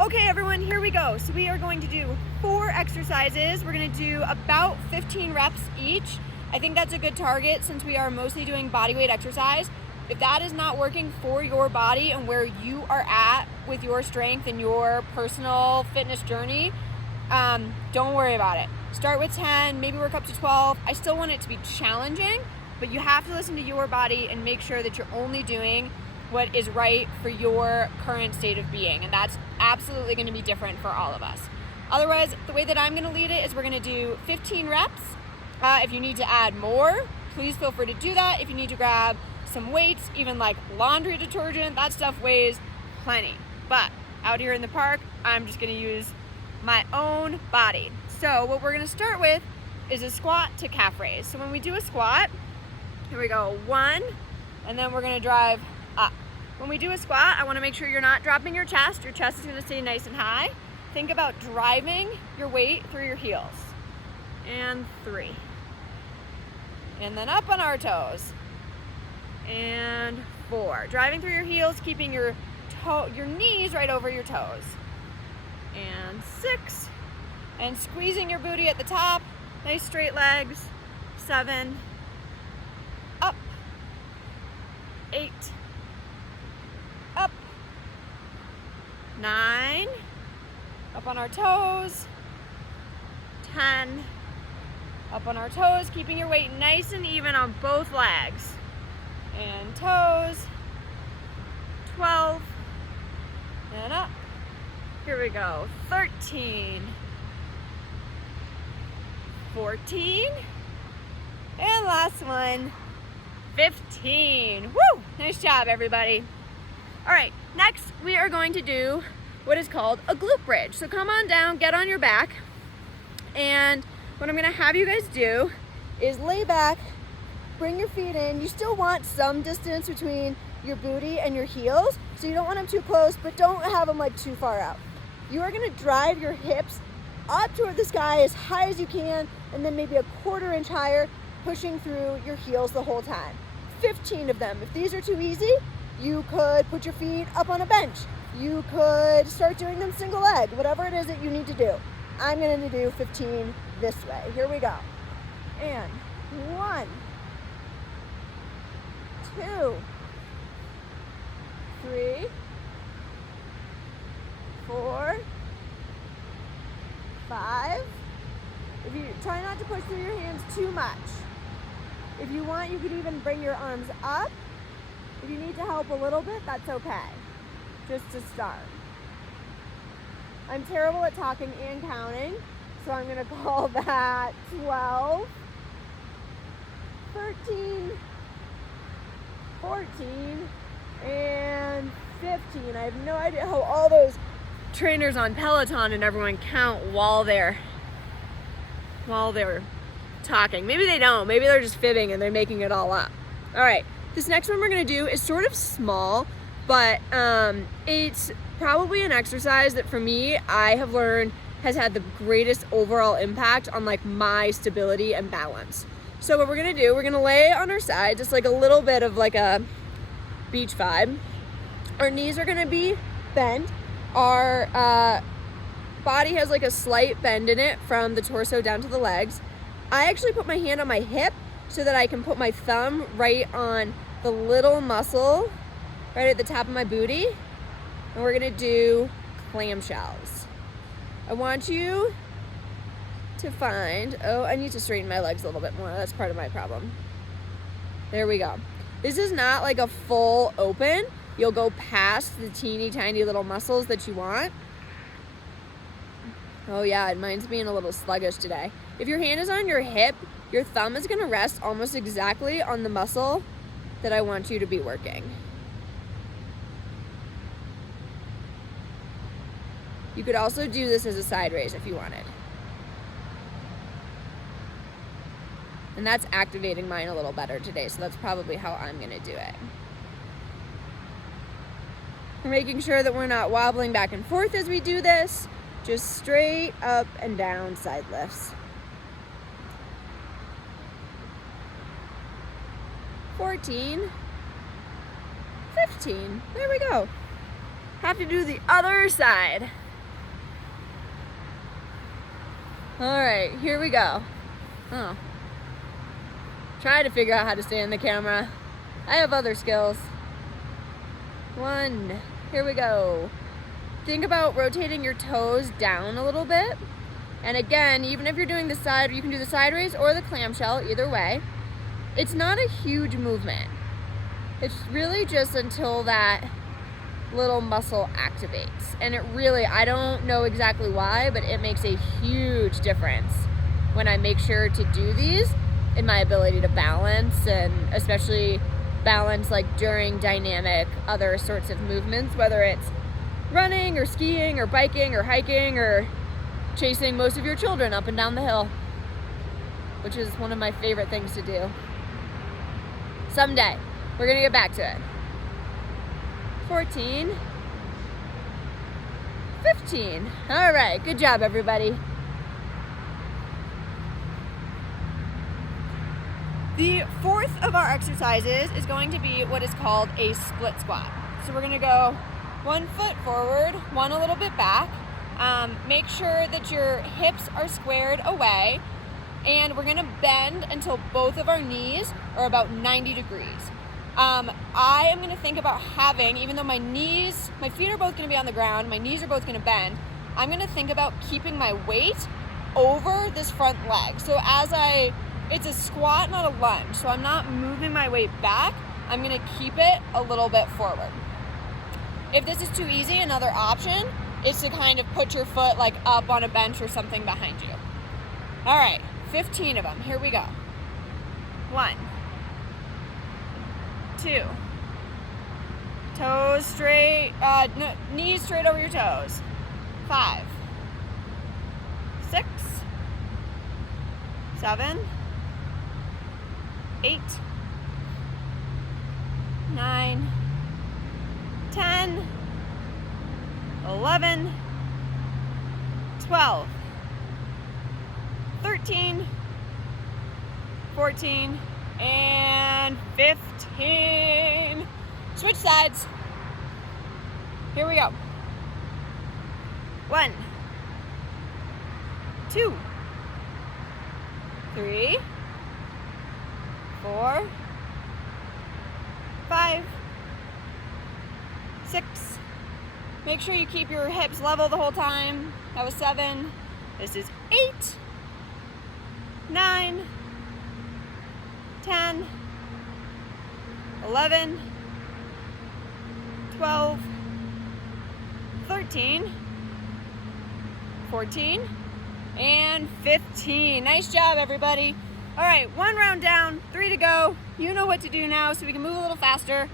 Okay everyone, here we go. So we are going to do 4 exercises. We're going to do about 15 reps each. I think that's a good target since we are mostly doing body weight exercise. If that is not working for your body and where you are at with your strength and your personal fitness journey, don't worry about it. Start with 10, maybe work up to 12. I still want it to be challenging, but you have to listen to your body and make sure that you're only doing what is right for your current state of being. And that's absolutely going to be different for all of us. Otherwise, the way that I'm going to lead it is we're going to do 15 reps. If you need to add more, please feel free to do that. If you need to grab some weights, even like laundry detergent, that stuff weighs plenty. But out here in the park, I'm just going to use my own body. So what we're going to start with is a squat to calf raise. So when we do a squat, here we go, 1, and then we're going to drive up. When we do a squat, I want to make sure you're not dropping your chest. Your chest is going to stay nice and high. Think about driving your weight through your heels. And 3. And then up on our toes. And 4. Driving through your heels, keeping your knees right over your toes. And 6. And squeezing your booty at the top. Nice straight legs. 7. Up. 8. Up. 9. Up on our toes. 10. Up on our toes, keeping your weight nice and even on both legs. And toes. 12. And up. Here we go. 13. 14. And last one. 15. Woo! Nice job, everybody. All right, next we are going to do what is called a glute bridge. So come on down, get on your back, and what I'm gonna have you guys do is lay back, bring your feet in. You still want some distance between your booty and your heels, so you don't want them too close, but don't have them like too far out. You are gonna drive your hips up toward the sky as high as you can, and then maybe a 1/4 inch higher, pushing through your heels the whole time. 15 of them. If these are too easy, you could put your feet up on a bench. You could start doing them single leg, whatever it is that you need to do. I'm going to do 15 this way. Here we go. And 1, 2, 3, 4, 5. If you try not to push through your hands too much. If you want, you could even bring your arms up. If you need to help a little bit, that's okay. Just to start. I'm terrible at talking and counting, so I'm gonna call that 12, 13, 14, and 15. I have no idea how all those trainers on Peloton and everyone count while they're talking. Maybe they don't. Maybe they're just fibbing and they're making it all up. All right. This next one we're going to do is sort of small, but it's probably an exercise that for me, I have learned has had the greatest overall impact on like my stability and balance. So what we're going to do, we're going to lay on our side, just like a little bit of like a beach vibe. Our knees are going to be bent. Our body has like a slight bend in it from the torso down to the legs. I actually put my hand on my hip so that I can put my thumb right on the little muscle right at the top of my booty. And we're gonna do clamshells. I want you to find, I need to straighten my legs a little bit more. That's part of my problem. There we go. This is not like a full open. You'll go past the teeny tiny little muscles that you want. Oh yeah, mine's being a little sluggish today. If your hand is on your hip, your thumb is gonna rest almost exactly on the muscle that I want you to be working. You could also do this as a side raise if you wanted. And that's activating mine a little better today, so that's probably how I'm gonna do it. We're making sure that we're not wobbling back and forth as we do this, just straight up and down side lifts. 14, 15, there we go. Have to do the other side. All right, here we go. Oh. Try to figure out how to stay in the camera. I have other skills. 1, here we go. Think about rotating your toes down a little bit. And again, even if you're doing the side, you can do the side raise or the clamshell, either way. It's not a huge movement. It's really just until that little muscle activates. And it really, I don't know exactly why, but it makes a huge difference when I make sure to do these in my ability to balance, and especially balance like during dynamic other sorts of movements, whether it's running or skiing or biking or hiking or chasing most of your children up and down the hill, which is one of my favorite things to do. Someday, we're gonna get back to it. 14, 15. All right, good job, everybody. The fourth of our exercises is going to be what is called a split squat. So we're gonna go 1 foot forward, 1 a little bit back. Make sure that your hips are squared away, and we're gonna bend until both of our knees are about 90 degrees. I am gonna think about having, even though my feet are both gonna be on the ground, my knees are both gonna bend, I'm gonna think about keeping my weight over this front leg. So it's a squat, not a lunge. So I'm not moving my weight back. I'm gonna keep it a little bit forward. If this is too easy, another option is to kind of put your foot like up on a bench or something behind you. All right, 15 of them, here we go. 1, 2, toes straight, knees straight over your toes. 5, 6, 7, 8, 9, 10, 11, 12, 13, 14, and 15. Switch sides. Here we go. 1, 2, 3, 4, 5, 6. Make sure you keep your hips level the whole time. That was 7. This is 8, 9, 10, 11, 12, 13, 14, and 15. Nice job, everybody. All right, 1 round down, 3 to go. You know what to do now, so we can move a little faster.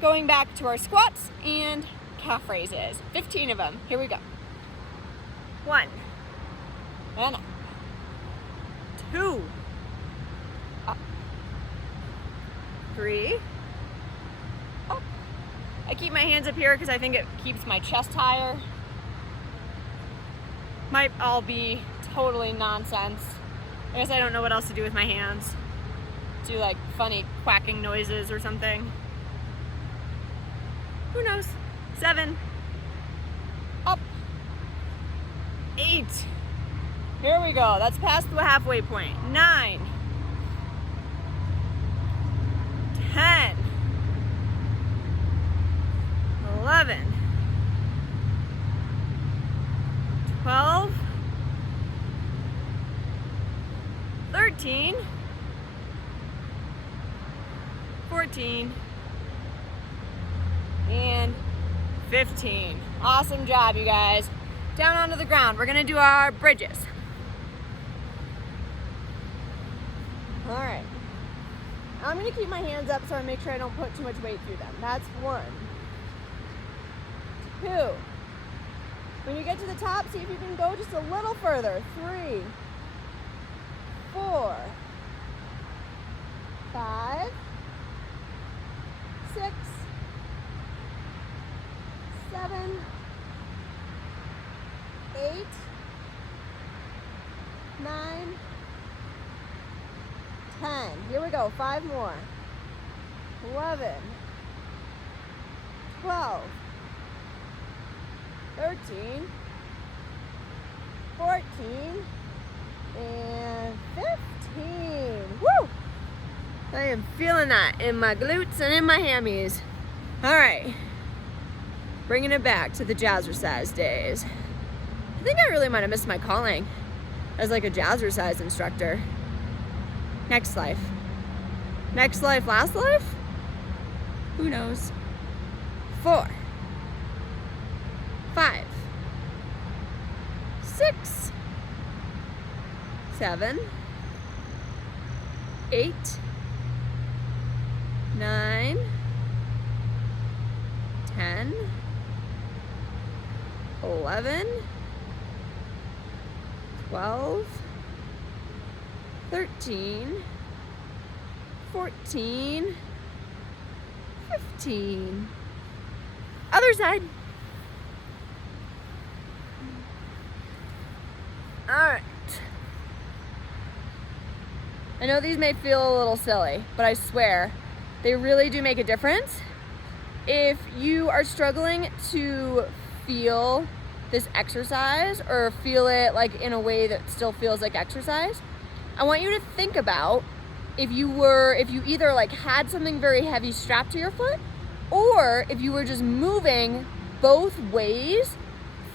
Going back to our squats and calf raises. 15 of them. Here we go. 1, and up. 2, up. 3, up. I keep my hands up here because I think it keeps my chest higher. Might all be totally nonsense. I guess I don't know what else to do with my hands. Do like funny quacking noises or something. Who knows? 7, up. 8. Here we go. That's past the halfway point. 9, 10, 11, 12, 13, 14, and 15. Awesome job, you guys. Down onto the ground. We're gonna do our bridges. All right. I'm gonna keep my hands up so I make sure I don't put too much weight through them. That's 1, 2. When you get to the top, see if you can go just a little further. 3, 4, 5, 6, 7, 8, 9, 10. Here we go. 5 more. 11, 12, 13, 14, And 15. Woo! I am feeling that in my glutes and in my hammies. All right. Bringing it back to the jazzercise days. I think I really might have missed my calling as like a jazzercise instructor. Next life. Next life, last life? Who knows? 4, 5, 6, 7, 8, 9, 10, 11, 12, 13, 14, 15. Other side. All right. I know these may feel a little silly, but I swear they really do make a difference. If you are struggling to feel this exercise or feel it like in a way that still feels like exercise, I want you to think about if you either like had something very heavy strapped to your foot, or if you were just moving both ways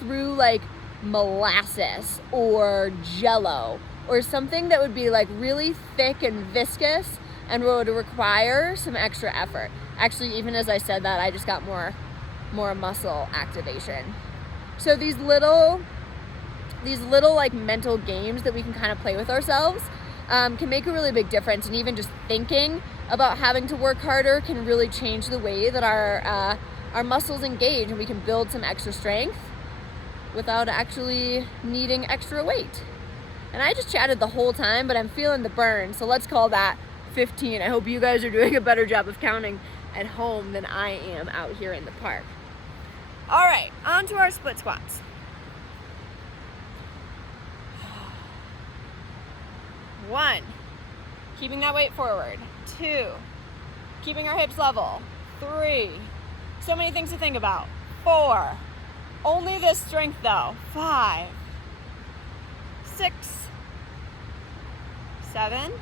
through like molasses or jello or something that would be like really thick and viscous and would require some extra effort. Actually, even as I said that, I just got more muscle activation. So these little like mental games that we can kind of play with ourselves can make a really big difference. And even just thinking about having to work harder can really change the way that our muscles engage, and we can build some extra strength without actually needing extra weight. And I just chatted the whole time, but I'm feeling the burn. So let's call that 15. I hope you guys are doing a better job of counting at home than I am out here in the park. All right, on to our split squats. 1, keeping that weight forward. 2, keeping our hips level. 3, so many things to think about. 4, only this strength though. 5, 6, 7,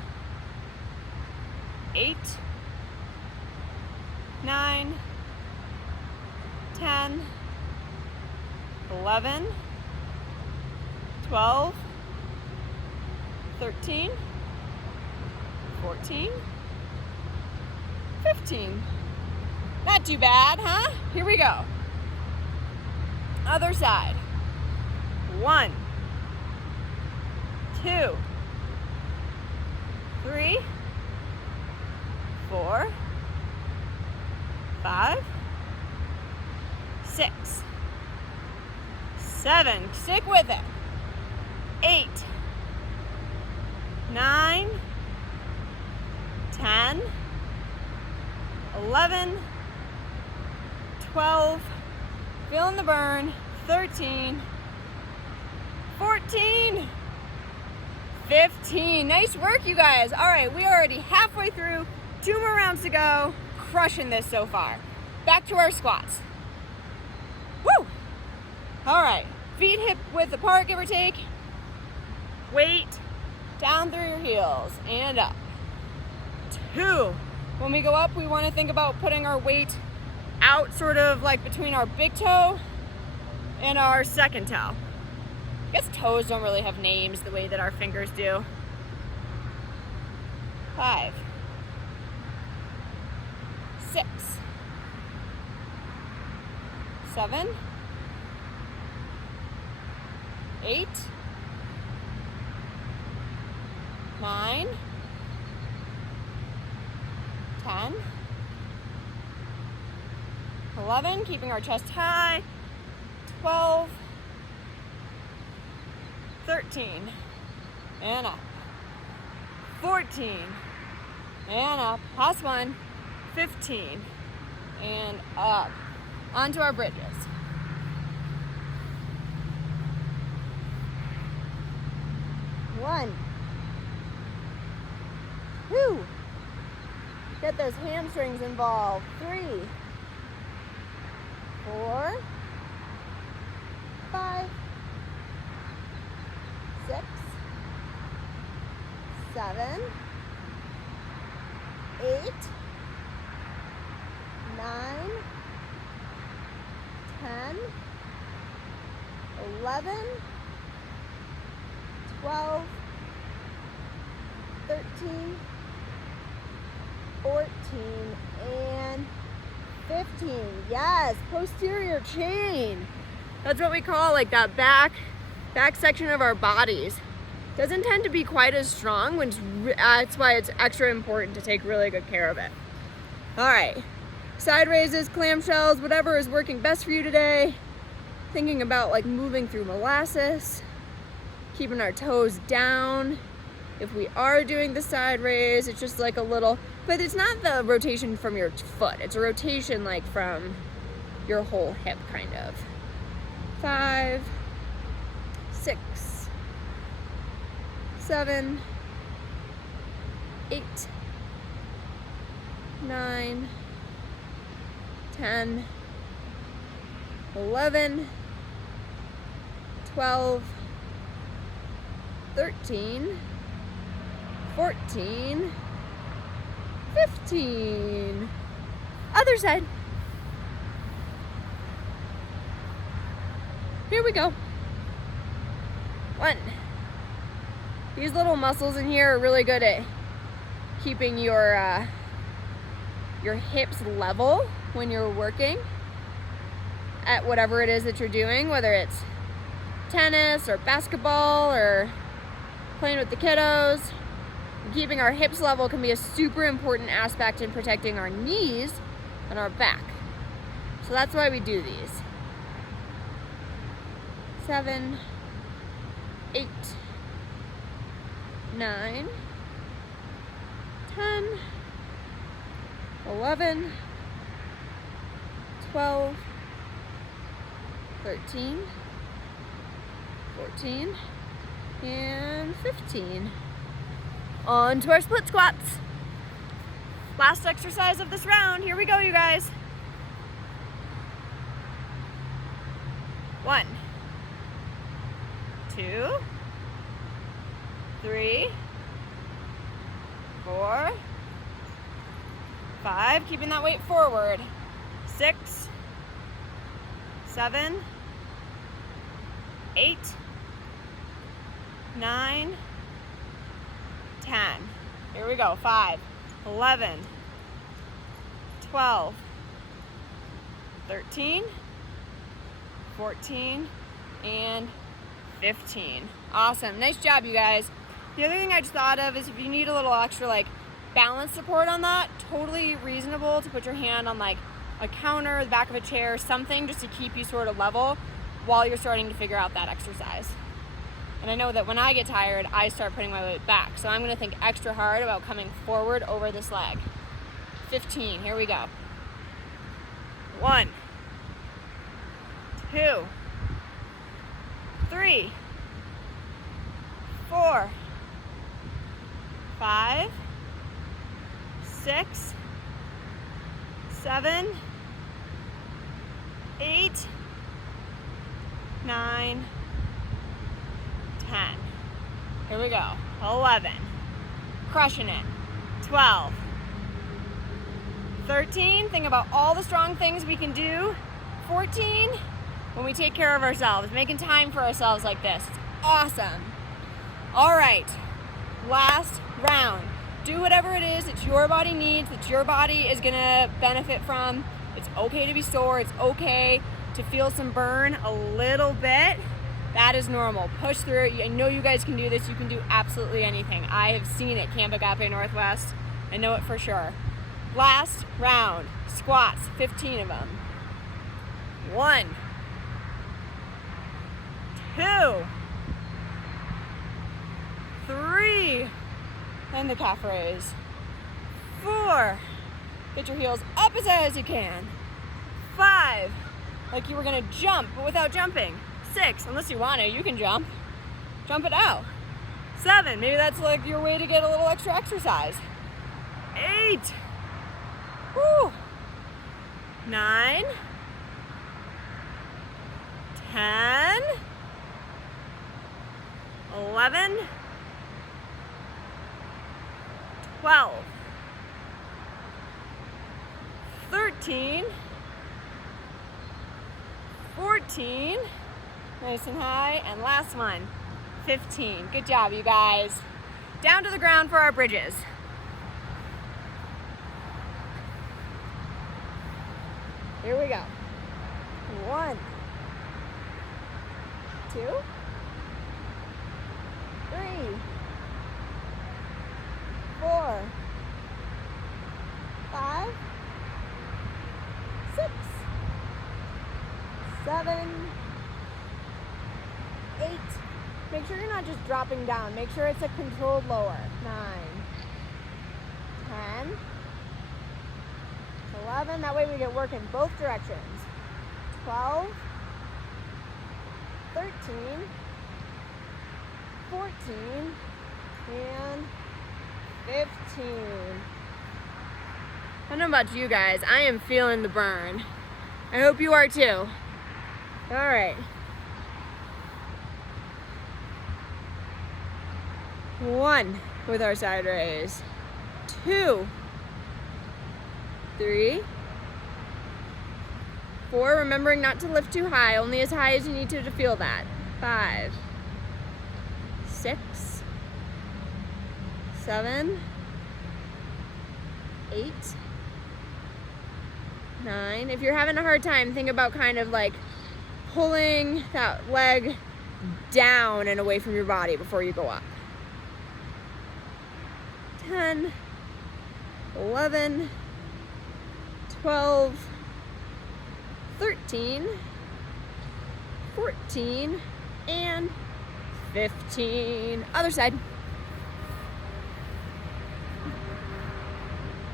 8, 9, 10, 11, 12, 13, 14, 15. Not too bad, huh? Here we go. Other side. 1, 2, 3, 4, 5, 6, 7, stick with it. 8, 9, 10, 11, 12, feeling the burn, 13, 14, 15. Nice work, you guys. All right, we are already halfway through. 2 more rounds to go. Crushing this so far. Back to our squats. Woo! All right, feet hip width apart, give or take. Weight down through your heels and up. 2. When we go up, we want to think about putting our weight out sort of like between our big toe and our second toe. I guess toes don't really have names the way that our fingers do. 5, 6, 7, 8, 9, 10, 11, keeping our chest high, 12, 13, and up, 14, and up, last one, 15, and up, onto our bridges. 1, 2, get those hamstrings involved. 3, 4, 5, 6, 7, 8, 9, 10, 11, 12, 13, 14, and 15. Yes, posterior chain. That's what we call like that back section of our bodies. Doesn't tend to be quite as strong, that's why it's extra important to take really good care of it. All right, side raises, clamshells, whatever is working best for you today. Thinking about like moving through molasses, keeping our toes down. If we are doing the side raise, it's just like a little, but it's not the rotation from your foot. It's a rotation like from your whole hip kind of. 5, 6, 7, 8, 9, 10, 11, 12, 13, 14, 15. Other side. Here we go. 1. These little muscles in here are really good at keeping your hips level when you're working at whatever it is that you're doing, whether it's tennis or basketball or playing with the kiddos. Keeping our hips level can be a super important aspect in protecting our knees and our back. So that's why we do these. 7, 8, 9, 10, 11, 12, 13, 14, and 15. On to our split squats. Last exercise of this round. Here we go, you guys. 1, 2, 3, 4, 5. Keeping that weight forward. 6, 7, 8, 9, 10. Here we go. 5, 11, 12, 13, 14, and 15. Awesome. Nice job, you guys. The other thing I just thought of is if you need a little extra like balance support on that, totally reasonable to put your hand on like a counter, the back of a chair, something just to keep you sort of level while you're starting to figure out that exercise. And I know that when I get tired, I start putting my weight back. So I'm going to think extra hard about coming forward over this leg. 15. Here we go. 1, 2, 3, 4, 5, 6, 7, 8, 9, 10. Here we go. 11. Crushing it. 12. 13. Think about all the strong things we can do. 14. When we take care of ourselves, making time for ourselves like this. It's awesome. All right. Last round. Do whatever it is that your body needs, that your body is going to benefit from. It's okay to be sore. It's okay to feel some burn a little bit. That is normal. Push through it. I know you guys can do this. You can do absolutely anything. I have seen it, Camp Agape Northwest. I know it for sure. Last round. Squats, 15 of them. 1, 2, 3, and the calf raise. 4, get your heels up as high as you can. 5, like you were gonna jump, but without jumping. 6, unless you want to, you can jump. Jump it out. 7, maybe that's like your way to get a little extra exercise. 8, woo. 9, 10, 11, 12, 13, 14, nice and high, and last one, 15. Good job, you guys. Down to the ground for our bridges. Here we go. 1, 2, 3, 4, 5, 6, 7, 8. Make sure you're not just dropping down. Make sure it's a controlled lower. 9, 10, 11. That way we get work in both directions. 12, 13, 14, and 15. I don't know about you guys. I am feeling the burn. I hope you are too. All right. 1 with our side raise. 2, 3, 4, remembering not to lift too high, only as high as you need to feel that. 5, 6, 7, 8, 9. If you're having a hard time, think about kind of like pulling that leg down and away from your body before you go up. 10, 11, 12, 13, 14, and 15. Other side.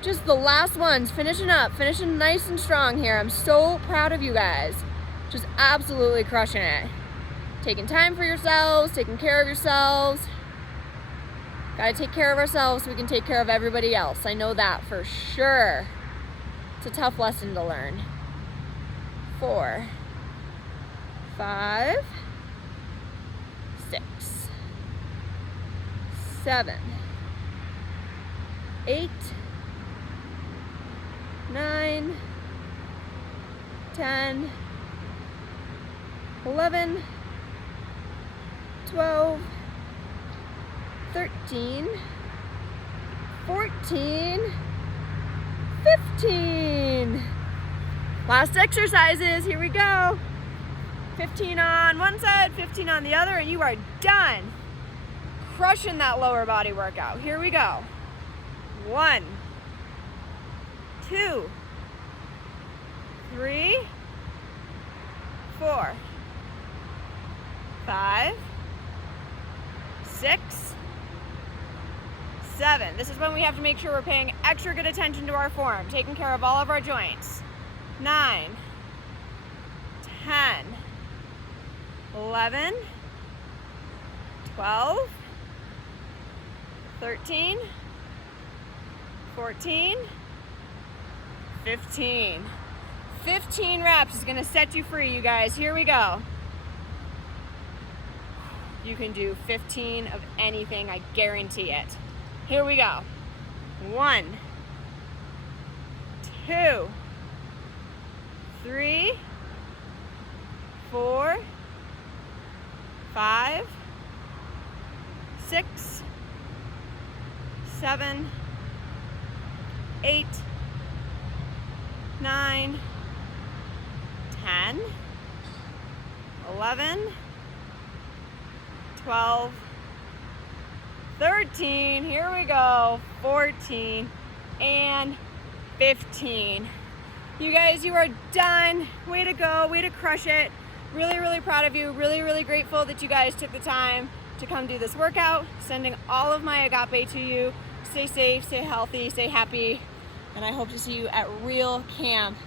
Just the last ones, finishing up, finishing nice and strong here. I'm so proud of you guys. Just absolutely crushing it. Taking time for yourselves, taking care of yourselves. Gotta take care of ourselves so we can take care of everybody else. I know that for sure. It's a tough lesson to learn. 4, 5, 6, 7, 8, 9, 10, 11, 12, 13, 14, 15. Last exercises, here we go. 15 on one side, 15 on the other, and you are done. Crushing that lower body workout. Here we go. 1, 2, 3, 4, 5, 6, 7. This is when we have to make sure we're paying extra good attention to our form, taking care of all of our joints. 9, 10, 11, 12, 13, 14, 15. 15 reps is gonna set you free, you guys. Here we go. You can do 15 of anything, I guarantee it. Here we go. 1, 2, 3, 4, 5, 6, 7, 8, 9, 10, 11, 12, 13, here we go, 14, and 15. You guys, you are done. Way to go, way to crush it. Really, really proud of you. Really, really grateful that you guys took the time to come do this workout. Sending all of my agape to you. Stay safe, stay healthy, stay happy, and I hope to see you at real camp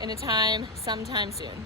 in a time sometime soon.